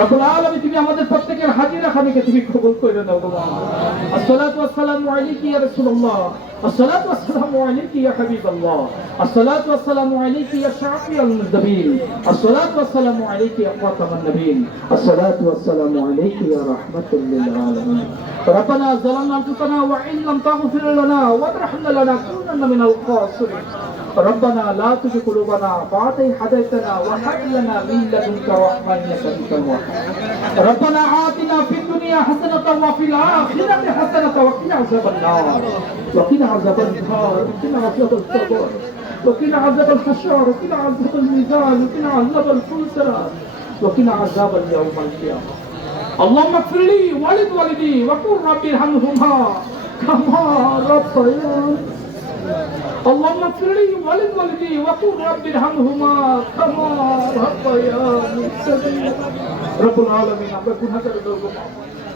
রব্বুল আলামিন তুমি আমাদের প্রত্যেকের হাজিরা খানিকে তুমি কবুল করে দাও গো মাওলা। আসসালাতু ওয়াসসালামু আলাইকা ইয়া রাসূলুল্লাহ, আসসালাতু ওয়াসসালামু আলাইকা ইয়া হাবিবাল্লাহ, আসসালাতু ওয়াসসালামু আলাইকা ইয়া শাফিউল মুযনিবিন, আসসালাতু ওয়াসসালামু আলাইকা ইয়া খাতামান নবিয়্যিন, আসসালাতু ওয়াসসালামু আলাইকা ইয়া রাহমাতুল লিল আলামিন। ربنا ظلمنا انفسنا وان لم تغفر لنا وترحمنا لنكونن من الخاسرين. ربنا لا تزغ قلوبنا بعد إذ هديتنا وهب لنا من لدنك رحمة إنك أنت الوهاب. ربنا آتنا في الدنيا حسنة وفي الآخرة حسنة وقنا عذاب النار وقنا عذاب النار وقنا عذاب القبر وقنا عذاب الحشر وقنا عذاب الميزان وقنا عذاب الفلسرات وقنا عذاب اليوم القيامة. اللهم اغفر لي ولوالدي وقل رب ارحمهما كما ربياني. اللهم اغفر لي ولوالدي وقل رب ارحمهما كما ربياني صغيرا. رب العالمين আমরা গুনাহগার দরগো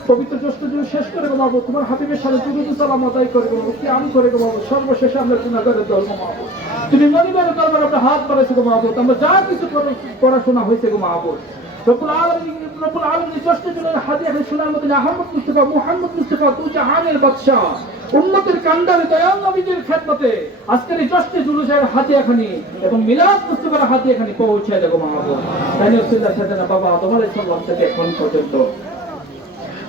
পবিত্র জ্যৈষ্ঠ দিন শেষ করে গো বাবু তোমার হাবিবের সাথে দুরূদ সালাম আদায় করে গো কি আমি করে গো বাবু সর্বশেষে আমরা গুনাহগারের দরগো বাবু তুমি মনিবের দরবারে আমরা হাত বাড়াইছো গো বাবু আমরা যা কিছু পড়াশোনা হয়েছে গো বাবু রব্বুল আলামিন জ্যৈষ্ঠ দিনের হাদিয়া শোনার মধ্যে আহমদ মুস্তাফা মুহাম্মদ মুস্তাফা তু জাহানের বাদশা উম্মতের কান্ডারে দয়াল নবীদের খেদমতে আজকের এই জ্যৈষ্ঠ জুলুসের হাদিয়াখানি এবং মিলাদ মুস্তাফার হাদিয়াখানি পৌঁছে দেবো মাহবুব তাই রাসূলুল্লাহ সাল্লাল্লাহু বাবা আদম আলাইহিস সালাম থেকে এখন পর্যন্ত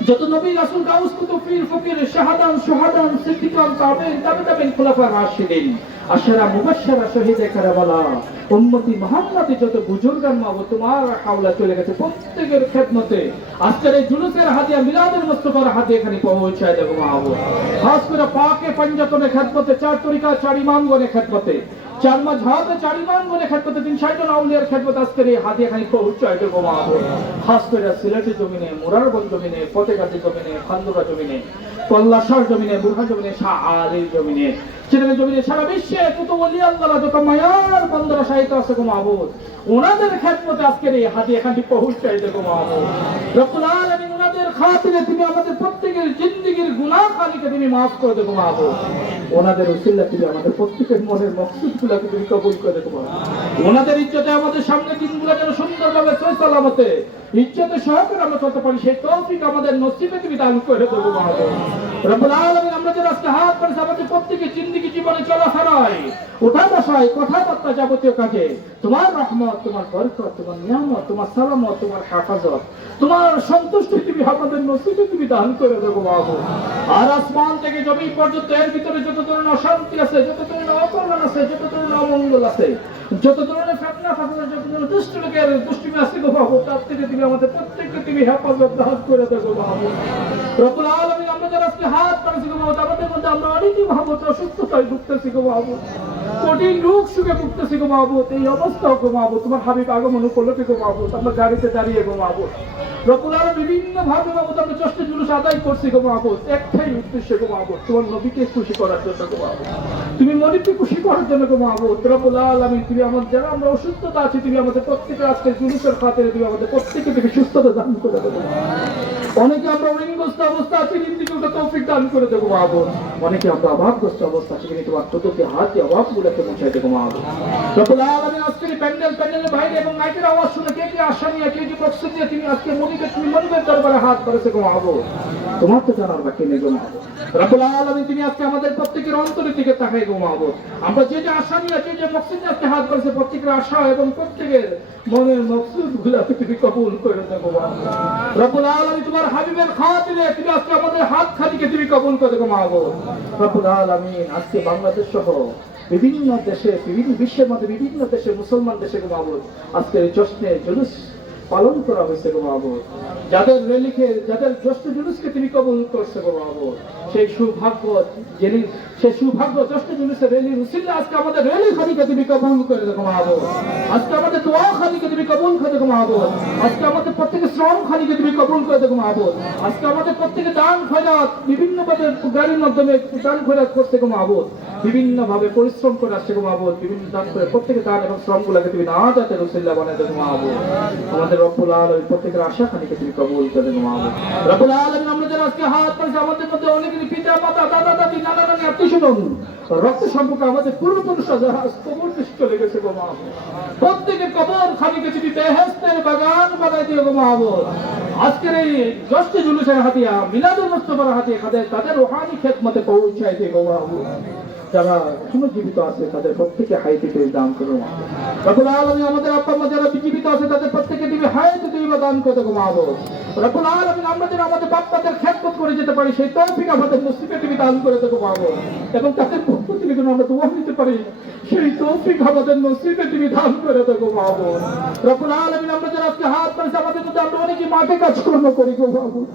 যত নবী রাসূল গাউস কুতুব পীর ফকির শাহাদান সুহাদান সিদ্দিকান তাবেঈন খুলাফা রাশিদিন আশরা মুবাশশারা শহীদে কারবালা উম্মতি মুহাম্মদি যত বুজুর্গান মা ও তোমার হাওলা চলে গেছে প্রত্যেকের খেদমতে আজকের এই জুলুসের হাদিয়া মিলাদুল মুস্তাফার হাদিয়া এখানে পৌঁছায় দেবো মাহবুব খাস করে পাকে পঞ্জাতনে খেদমতে চার তরিকা চার ইমামগণের খেদমতে চার মাযহাবে চার ইমামগণের খেদমতে 360 আউলিয়ার খেদমতে আজকের এই হাদিয়া এখানে পৌঁছায় দেবো মাহবুব খাস করে সিলেটের জমিনে মুরারগঞ্জ জমিনে ফতেগাজী জমিনে খান্দুরা জমিনে কল্লাশার জমিনে বুরহা জমিনে শাহ আলীর জমিনে চিটাগাং জমিনে সারা বিশ্বে কত ওলি আল্লাহরা যত মায়ার বান্দারা শাহিদ আছে গো মাহবুব ওনাদের খেদমতে আজকের এই হাদিয়া এখানে পৌঁছায় দেবো মাহবুব রব্বুল আলামিন ওনাদের খাতিরে তুমি আমাদের প্রত্যেকের জিন্দেগীর গুনাহ খালিকে তুমি maaf করে দেবো মাহবুব ওনাদের উসিলা তুমি আমাদের প্রত্যেকের মনের মকসুদগুলোকে তুমি কবুল করে দেবো ওনাদের ইজ্জতে আমাদের সামনে দিনগুলো যেন সুন্দরভাবে সলামতে ইজ্জতে সহকারে আমরা চলতে পারি সেই তৌফিক আমাদের নসিবে তুমি দান করে দেবো মাহবুব রব্বুল আলামিন আমরা যে আজকে হাত করেছি আমাদের প্রত্যেকের জিন্দেগি জীবনে চলাফেরায় ওঠা বসায় কথাবার্তা যাবতীয় কাজে তোমার রহমত তোমার বরকত তোমার নিয়ামত তোমার সালামত তোমার হেফাজত তোমার সন্তুষ্টি তুমি আমাদের নসিবে তুমি দান করে দেবো মাহবুব আর আসমান থেকে জমিন পর্যন্ত এর ভিতরে যত ধরনের অশান্তি আছে যত ধরনের অকল্যাণ আছে যত ধরনের অমঙ্গল আছে যত ধরনের ফিতনা ফাসাদ যত ধরনের দুষ্ট লোকের দুষ্টুমি আছে গো মাহবুব তার থেকে তুমি আমাদের প্রত্যেককে তুমি হেফাজত দান করে দেবো মাহবুব রব্বুল আলামিন আমরা যারা আজকে হাত পাড়ছি গো মাহবুব আমাদের মধ্যে আমরা অনেকেই মাহবুব অসুস্থতায় ভুগতেছি গো মাহবুব কঠিন রোগ সুখে ভুগতেছি গো মাহবুব এই অবস্থা গো মাহবুব তোমার হাবিব আগমন উপলক্ষে গো মাহবুব আমরা গাড়িতে দাঁড়িয়ে গো মাহবুব রব্বুল আলামিন বিভিন্ন ভাবে মাহবুব আমরা জ্যৈষ্ঠ জুলুস আদায় করছি গো মাহবুব একটাই উদ্দেশ্য গো মাহবুব তোমার নবীকে খুশি করার জন্য গো মাহবুব তুমি নবীকে খুশি করার জন্য গো মাহবুব রব্বুল আলামিন তুমি আমাদের যারা আমরা অসুস্থতা আছি তুমি আমাদের প্রত্যেকের আজকে জুলুসের খাতিরে তুমি আমাদের প্রত্যেককে তুমি সুস্থতা দান করে দেবো অনেকে আমরা ঋণগ্রস্ত অবস্থা আছি ঋণ থেকে ওটা তৌফিক দান করে দেবো মাহবুব অনেকে আমরা অভাবগ্রস্ত অবস্থা আছি কিন্তু তোমার চতুর্থ হাত দিয়ে অভাবগুলোকে পৌঁছাই দেবো মাহবুব রব্বুল আলামিন আজকের প্যান্ডেলের বাইরে এবং মাইকের আওয়াজ শুনে কে কে আশা নিয়ে কে কে প্রস্তুতি নিয়ে তুমি আজকে মনিবের দরবারে হাত বাড়াইছো গো মাহবুব তোমার তো জানার বাকি নেই গো মাহবুব রব্বুল আলামিন তুমি আজকে আমাদের প্রত্যেকের অন্তরের দিকে তাকাই গো মাহবুব আমরা যে যে আশা নিয়ে যে মকসদ নিয়ে আজকে হাত বাড়াইছে প্রত্যেকের আশা এবং প্রত্যেকের মনের মকসুদগুলোকে তুমি কবুল করে দেবো মাহবুব রব্বুল আলামিন তোমার হাবিবের খাতিরে তুমি আজকে আমাদের হাত খালিকে তুমি কবুল করে দেবো মাহবুব রব্বুল আলামিন আজকে বাংলাদেশ সহ বিভিন্ন দেশে বিভিন্ন বিশ্বের মধ্যে বিভিন্ন দেশে মুসলমান দেশে গো মাহবুব আজকে জশ্নে জুলুস পালন করা হয়েছে গো মাহবুব যাদের রেলিকে যাদের জ্যৈষ্ঠ জুলুসকে তুমি কবুল করছে গো মাহবুব সেই সৌভাগ্য জ্যৈষ্ঠ জুলুসের রেলির উসিলা আজকে আমাদের রেলি খালিকে তুমি কবুল করে দেবো মাহবুব আজকে আমাদের দোয়া খালিকে তুমি কবুল করে দেবো মাহবুব আজকে আমাদের প্রত্যেকের শ্রম খালিকে তুমি কবুল করে দেবো মাহবুব আজকে আমাদের প্রত্যেকে দান খয়রাত বিভিন্ন ভাবে গাড়ির মাধ্যমে দান খয়রাত করছে গো মাহবুব বিভিন্ন ভাবে পরিশ্রম করে আসছে গো মাহবুব, বিভিন্ন দান করে প্রত্যেকে দান এবং শ্রমগুলোকে তুমি নাজাতের উসিলা বানায় দেবো মাহবুব। আমাদের রব্বুল আলামিন প্রত্যেকের আশা খানিকে তুমি কবুল করে দেবো মাহবুব। রব্বুল আলামিন আমরা যারা আজকে হাত পাইছি আমাদের মধ্যে অনেকেরই পিতা মাতা দাদা দাদি নানা নানি আত্মীয়স্বজন রক্ত সম্পর্কে আমাদের পূর্বপুরুষরা যারা কবর চলে গেছে গো মাহবুব, প্রত্যেকের কবর খানিকে তুমি বেহেশতের বাগান বানাই দিও গো মাহবুব। আজকের এই জশ্নে জুলুসের হাতিয়া মিলাদুল মুস্তাফার হাতিয়া তাদের রুহানি খেদমতে পৌঁছায় দিও গো মাহবুব। যারা এখনো জীবিত আছে তাদের প্রত্যেকে হায়াতে তুমি দান করো মাহবুব। রব্বুল আলামিন আমাদের আব্বা আম্মা যারা জীবিত আছে তাদের প্রত্যেকে তুমি হায়াতে তুমি দান করে দেবো মাহবুব। রব্বুল আলামিন আমরা যেন আমাদের বাপ-মাদের খেদমত করে যেতে পারি সেই তৌফিক আমাদের নসিবে তুমি দান করে দেবো মাহবুব, এবং তাদের পক্ষ থেকে যেন আমরা দোয়া নিতে পারি সেই তৌফিক আমাদের নসিবে তুমি দান করে দেবো মাহবুব। রব্বুল আলামিন আমরা যারা আজকে হাত পাইছি আমাদের মধ্যে আমরা অনেকে মাঠে কাজকর্ম করি গো মাহবুব,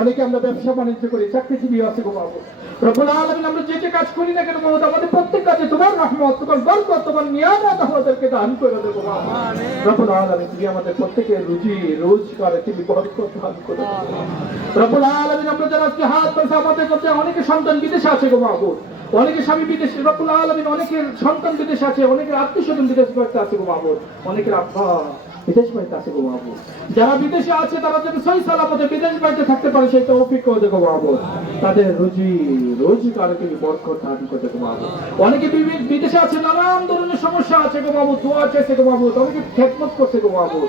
অনেকে আমরা ব্যবসা বাণিজ্য করি, চাকরিজীবী আছে গো মাহবুব। রব্বুল আলামিন আমরা যে কাজ করি না কেন মাহবুব আমাদের প্রত্যেক কাজে তোমার রহমত তোমার বরকত তোমার নিয়ামত আমাদেরকে দান করে দেবো মাহবুব। রব্বুল আলামিন তুমি আমাদের প্রত্যেকের রুজি রোজগারে তুমি বরকত দান করে দেবো। রব্বুল আলামিন আমরা যারা আজকে হাত পাইছি আমাদের মধ্যে অনেকে সন্তান বিদেশে আছে গো মাহবুব, অনেকে স্বামী বিদেশে, রব্বুল আলামিন অনেকের সন্তান বিদেশে আছে, অনেকের আত্মীয়স্বজন বিদেশ বাড়িতে আছে গো মাহবুব, অনেকের আব্বা বিদেশ বাড়িতে আছে গো মাহবুব। যারা বিদেশে আছে তারা যদি সহি সালামতে বিদেশ বাড়িতে থাকতে পারে সেই তৌফিক করে দেবো মাহবুব। তাদের রুজি রোজগারে তুমি বরকত দান করে দেবো মাহবুব। অনেকে বিদেশে আছে, নানান ধরনের সমস্যা আছে গো মাহবুব, দোয়া চাইছে গো মাহবুব, অনেকে খেদমত করছে গো মাহবুব,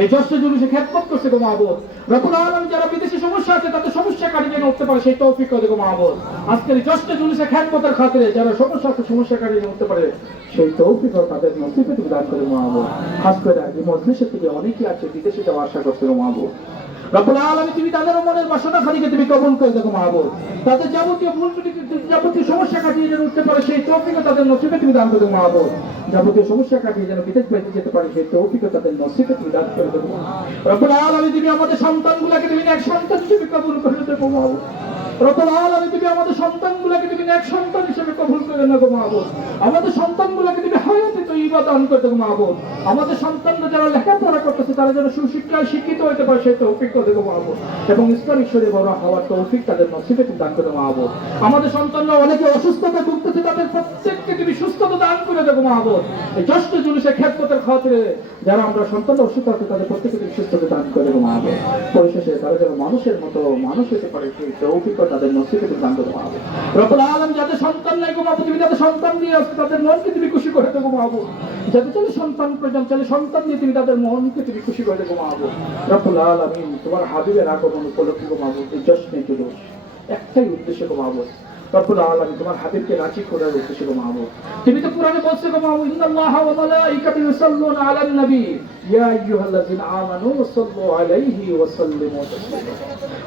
এই জশ্নে জুলুসে খেদমত করছে গো মাহবুব। রব্বুল আলামিন যারা বিদেশে সমস্যা আছে তাদের সমস্যা কাটিয়ে যেন উঠতে পারে সেই তৌফিক করে দেবো মাহবুব। আজকের জশ্নে জুলুসে খেদমতের খাতিরে যারা সমস্যা আছে সমস্যা কাটিয়ে উঠতে পারে সেই তৌফিক তাদের নসিবে তুমি দান করে মাহবুব। খাস করে এই মজলিসের থেকে অনেকেই আছে বিদেশে যাওয়া আশা করছে গো মাহবুব। রব্বুল আলামিন তুমি তাদের মনের বাসনা খানিকে তুমি কবুল করে দেবো মাহবুব। তাদের যাবতীয় ভুল ত্রুটি যাবতীয় সমস্যা কাটিয়ে যেন উঠতে পারে সেই তৌফিক তাদের নসিবে তুমি দান করে দেবো মাহবুব। যাবতীয় সমস্যা কাটিয়ে যেন বিদেশ বাড়িতে যেতে পারে সেই তৌফিক তাদের নসিবে তুমি দান করে দেবো। রব্বুল আলামিন তুমি আমাদের সন্তানগুলোকে তুমি এক সন্তান হিসেবে কবুল করে দেবো মাহবুব। রব্বুল আলামিন তুমি আমাদের সন্তানগুলোকে তুমি এক সন্তান হিসেবে কবুল করে নেবো মাহবুব। আমাদের সন্তানগুলোকে তুমি হায়াতে তৈয়বা দান করে দেবো মাহবুব। আমাদের সন্তানরা যারা লেখাপড়া করতেছে তারা যেন সুশিক্ষায় শিক্ষিত হতে পারে সেই তৌফিক করে দেবো মাহবুব, এবং ইসলামিক শরীরে বড় হওয়ার তৌফিক তাদের নসিবে তুমি দান করে দেবো মাহবুব। আমাদের সন্তানরা অনেকে অসুস্থতা ভুগতেছে তাদের প্রত্যেককে তুমি সুস্থতা দান করে দেবো মাহবুব। এই জশ্নে জুলুসে খেদমতের খাতিরে যারা আমরা সন্তানরা অসুস্থ আছে তাদের প্রত্যেকে তুমি সুস্থতা দান করে দেবো মাহবুব। পরিশেষে তারা যেন মানুষের মতো মানুষ হতে পারে সেই তৌফিক তাদের নসিবে তুমি দান করে দেবো মাহবুব। রব্বুল আলামিন যাদের সন্তান নাই গো মাহবুব তুমি তাদের সন্তান দিয়ে আসবে তাদের মনকে তুমি খুশি করে দেবো মাহবুব। যাদের চলে সন্তান প্রয়োজন চলে সন্তান দিয়ে তুমি তাদের মনকে তুমি খুশি করে দেবো মাহবুব। রব্বুল আলামিন তোমার হাবিবের আগমন উপলক্ষে গো মাহবুব এই জশ্নে জুলুস একটাই উদ্দেশ্য গো মাহবুব, রব্বুল আলামিন তোমার হাবিবকে রাজি করার উদ্দেশ্য গো মাহবুব। তুমি তো কুরআনে বলছো গো মাহবুব ইন্নাল্লাহা ওয়া মালাইকাতুহু ইউসাল্লুনা আলান নবী ইয়া আইয়ুহাল্লাযিনা আমানু সাল্লু আলাইহি ওয়া সাল্লিমু তাসলিমা।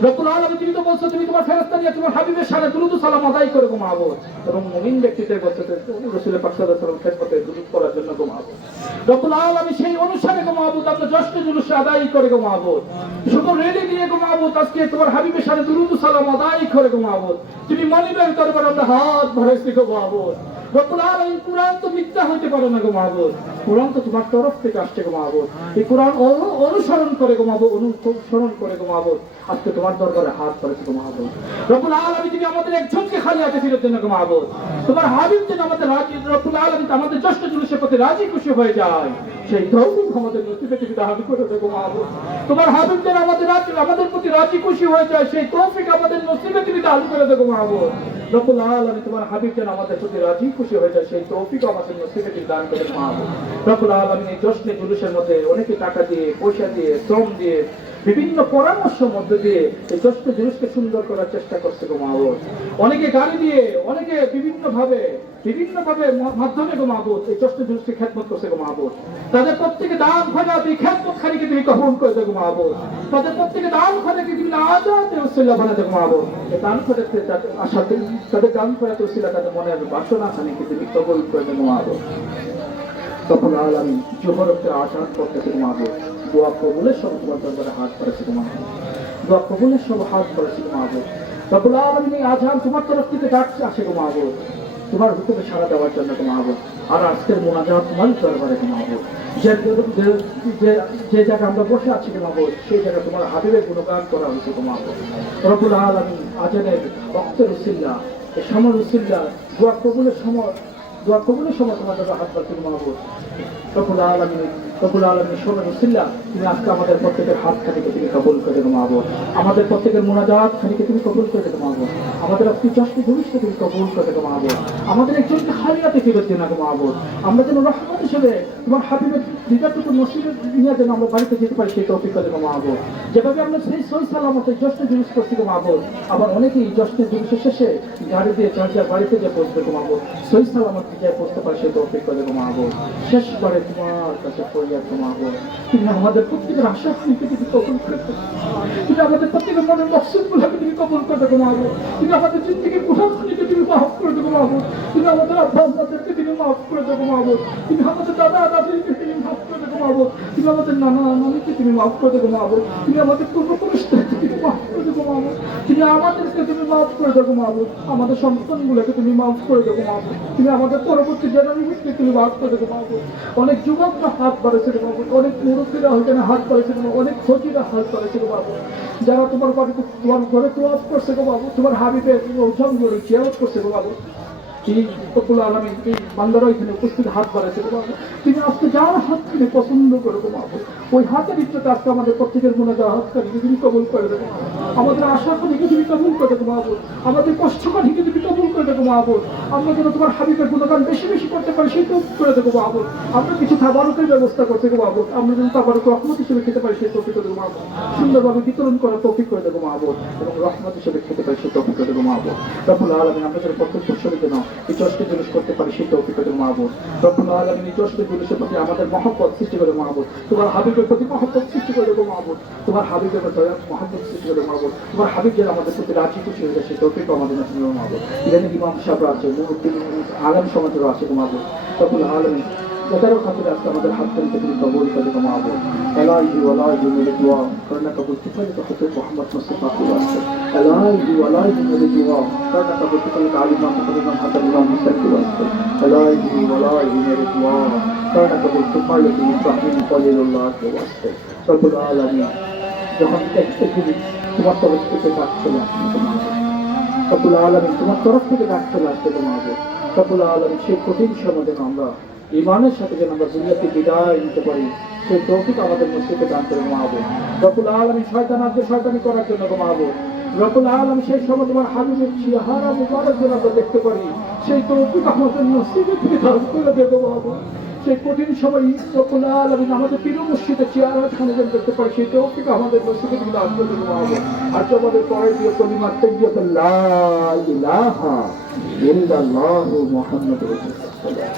রব্বুল আলামিন তুমি তো বলছো তুমি তোমার ফেরেশতা নিয়ে তোমার হাবিবের শানে দুরূদ ও সালাম আদায় করে গো মাহবুব, এবং মুমিন ব্যক্তিদের বলছো তুমি রাসূল পাক সাল্লাল্লাহু আলাইহি ওয়াসাল্লাম খেদমতে দুরূদ পড়ার জন্য গো মাহবুব। রব্বুল আলামিন সেই অনুসারে গো মাহবুব আমরা জশ্নে জুলুস আদায় করে গো মাহবুব, শুধু রেডি দিয়ে গো মাহবুব আজকে তোমার হাবিবের শানে দুরূদ ও সালাম আদায় করে গো মাহবুব। তুমি মনিবের দরবারে আমরা হাত ভরেছি গো মাহবুব। রব্বুল আলামিন কুরআন তো মিথ্যা হইতে পারে না গো মাহবুব, কুরআন তো তোমার তরফ থেকে আসছে গো মাহবুব। এই কুরআন অনুসরণ করে গো মাহবুব, অনুসরণ করে গো মাহবুব আজকে তোমার দরবারে হাত ধরেছে গো মাহবুব। রব্বুল আলামিন তুমি আমাদের একজনকে খালি হাতে ফিরত দেন গো মাহবুব। তোমার হাবিব যেন আমাদের রাজি, রব্বুল আলামিন আমাদের জশ্নে জুলুসের প্রতি রাজি খুশি হয়ে যায় সেই তৌফিক আমাদের নসিবে তুমি দান করে দেবো মাহবুব। তোমার হাবিব যেন আমাদের রাজি, আমাদের প্রতি রাজি খুশি হয়ে যায় সেই তৌফিক আমাদের নসিবে তুমি দান করে দেবো মাহবুব। রব্বুল আলামিন তোমার হাবিব যেন আমাদের প্রতি রাজি খুশি হয়ে যায় সেই তৌফিক আমাদের নসিবে তুমি দান করে মাহবুব। রব্বুল আলামিন এই জশ্নে জুলুসের মধ্যে অনেকে টাকা দিয়ে পয়সা দিয়ে শ্রম দিয়ে বিভিন্ন পরামর্শ মধ্য দিয়ে এই জশ্নে জুলুসকে সুন্দর করার চেষ্টা করছে গো মাহবুব। অনেকে গাড়ি দিয়ে অনেকে বিভিন্ন ভাবে মাধ্যমে গো মাহবুব এই জশ্নে জুলুসকে খেদমত করছে গো মাহবুব। তাদের প্রত্যেকে দান খয়রাত এই খেদমত খানিকে তুমি কবুল করে দেবো মাহবুব। তাদের প্রত্যেকে দান খয়রাতকে তুমি নাজাতে উসিলা বানাতে দেবো মাহবুব। এই দান খয়রাতে আশাতে তাদের দান খয়রাতে উসিলা তাদের মনের বাসনা খানিকে তুমি কবুল করে দেবো মাহবুব। তখন আলামিন জোহরকে আজাদ করতেছে মাহবুব, দোয়া কবুলের সব তোমার দরবারে হাত করেছে মাহবুব, দোয়া কবুলের সব হাত করেছে মাহবুব। রব্বুল আলামিন এই আজান তোমার তরফ থেকে ডাকছে আসে গো মাহবুব, তোমার হুকুমে সাড়া দেওয়ার জন্য গো মাহবুব। আর আজকের মুনাজাত তোমার দরবারে গো মাহবুব, যে জায়গা আমরা বসে আছি গো মাহবুব সেই জায়গা তোমার হাবিবের গুণগান করা হয়েছে গো মাহবুব। রব্বুল আলামিন আজানের ওয়াক্তের উসিলা এই সময় উসিল্লা দোয়া কবুলের সময় তোমাদের হাত পাচ্ছি মাহবুব রব্বুল আলামিন সময় উসিল্লা তুমি আজকে আমাদের প্রত্যেকের হাত খানিকে তুমি কবুল করে দেবো মাহবুব, আমাদের প্রত্যেকের মুনাজাত খানিকে তুমি কবুল করে দেবো মাহবুব, আমাদের আপনি যশকে ভবিষ্যতে তুমি কবুল করে দেবো মাহবুব, আমাদের একজনকে হারিয়াতে ফিরত দিন না মাহবুব, আমরা যেন রহমত হিসেবে তোমার হাবিবের হৃদয়টুকু নসিবে নিয়ে যেন আমরা বাড়িতে যেতে পারি সেই তৌফিক করে দেবো মাহবুব। যেভাবে আমরা সেই সহি সালামতে যশ্নে জুলুস করছি গো মাহবুব, আবার অনেকেই যশ্নে জুলুসের শেষে গাড়ি দিয়ে যার বাড়িতে যে পৌঁছবে গো মাহবুব, সহি সালামতে যে পৌঁছতে পারে সেই তৌফিক করে দেবো মাহবুব। শেষবারে তোমার কাছে ফরিয়াদ গো মাহবুব, তুমি আমাদের প্রত্যেকের আশা নিতে তুমি কবুল করে দেবো, তুমি আমাদের প্রত্যেকের মনের মকসুদগুলোকে তুমি কবুল করে দেবো মাহবুব, তুমি আমাদের জিন্দেগির গুনাহগুলোকে তুমি মাফ করে দেবো মাহবুব, তুমি আমাদের আব্বা আম্মাদেরকে তুমি মাফ করে দেবো মাহবুব, তুমি আমাদের দাদা দাদিকে তুমি মাফ করে দেবো মাহবুব, তুমি আমাদের নানা নানিকে তুমি মাফ করে দেবো মাহবুব, তুমি আমাদের পূর্বপুরুষদেরকে তুমি মাফ করে দেবো মাহবুব, তুমি আমাদেরকে তুমি মাফ করে দেবো মাহবুব, আমাদের সন্তানগুলোকে তুমি মাফ করে দেবো মাহবুব, তুমি আমাদের পরবর্তী জেনারেশনকে তুমি মাফ করে দেবো মাহবুব। অনেক যুবকরা হাত বাড়াইছে মাহবুব, অনেক মুরব্বীরা ওইখানে হাত বাড়াইছে মাহবুব, অনেক ফকিরা হাত বাড়াইছে মাহবুব, যারা তোমার বাড়িতে তোমার ঘরে তোয়াজ করছে গো বাবু, তোমার হাবিবে ওজন করে জিয়ারত করছে গো বাবু, রব্বুল আলামিন এই বান্দারা এখানে উপস্থিত হাত বাড়াইছে গো বাবু, তুমি আজকে যার হাত তুমি পছন্দ করো গো বাবু, ওই হাতের ইচ্ছাতে আজকে আমাদের প্রত্যেকের মনে যাওয়া হাত কানিকে তুমি কবুল করে দেবো, আমাদের আশা কানিকে তুমি কবুল করে দেবো মাহবুব, আমাদের কষ্ট কানিকে তুমি কবুল করে দেবো মাহবুব, আমরা যেন তোমার হাবিবের গুণগান বেশি বেশি করতে পারি সেই তৌফিক করে দেবো মাহবুব, আমরা কিছু খাবারকের ব্যবস্থা করতে গো মাহবুব, আমরা যেন তাবারক রহমত হিসেবে খেতে পারি সেই তৌফিক করে দেবো মাহবুব, সুন্দরভাবে বিতরণ করার তৌফিক করে দেবো মাহবুব, এবং রহমত হিসেবে খেতে পারি সেই তৌফিক করে দেবো মাহবুব। রব্বুল আলামিন আমরা যেন প্রত্যেক বছরের জন্য এই চষ্টি জুলুস করতে পারি সেই তৌফিক করে দেবো মাহবুব। রব্বুল আলামিন এই চষ্টি জুলুসের প্রতি আমাদের মহব্বত সৃষ্টি করে মাহবুব, তোমার হাবিবের প্রতি মহব্বত সৃষ্টি করে দেবো মাহবুব, তোমার হাবিবের প্রতি মহব্বত সৃষ্টি করে মাহবুব, তোমার হাবিব যেন আমাদের প্রতি রাজি খুশি হয়ে যায় সেই তৌফিক আমাদের নতুন মাহবুব। এখানে ইমাম সাহেবরা আছে, মুফতি আলেম সমাজেরও আছে মাহবুব। রব্বুল আলামিন এটারও খাতিরে আজকে আমাদের হাত থেকে তুমি কবুল করে দেবো মাহবুব। এলাহি ওয়ালাহি মেরে দোয়া করনা কবুল কিফায়ে তো হযরত মুহাম্মদ মুস্তাফা কি ওয়াস্তে, এলাহি ওয়ালাহি মেরে দোয়া করনা কবুল কিফায়ে আলিম মুহাম্মদ হাসান ইমাম মুসা কি ওয়াস্তে, এলাহি ওয়ালাহি মেরে দোয়া করনা কবুল কিফায়ে তো ইব্রাহিম খলিলুল্লাহ কি ওয়াস্তে। রব্বুল আলামিন যখন একদিন তোমার তরফ থেকে ডাক চলে আসছে মাহবুব, রব্বুল আলামিন তোমার তরফ থেকে ডাক চলে আসছে মাহবুব, রব্বুল আলামিন সেই কঠিন সময় যেন আমরা ঈমানের সাথে যেন আমরা দুনিয়াতে বিদায় নিতে পারি সেই তৌফিক আমাদের মসজিদে দান করে মাহবুব। রব্বুল আলামিন শয়তান আজকে শয়তানি করার জন্য গো মাহবুব, রব্বুল আলামিন সেই সময় তোমার হাবিবের চেহারা মুবারক যেন আমরা দেখতে পারি সেই তৌফিক আমাদের মসজিদে দান করে দেবো মাহবুব। সেই কঠিন সময় রব্বুল আলামিন আমাদের প্রিয় মসজিদে চেহারা খানে যেন দেখতে পারি সেই তৌফিক আমাদের মসজিদে দান করে দেবো মাহবুব। আর তোমাদের পরে দিয়ে কলিমা তাইয়্যিবা লা ইলাহা ইল্লাল্লাহু মুহাম্মাদুর রাসূলুল্লাহ।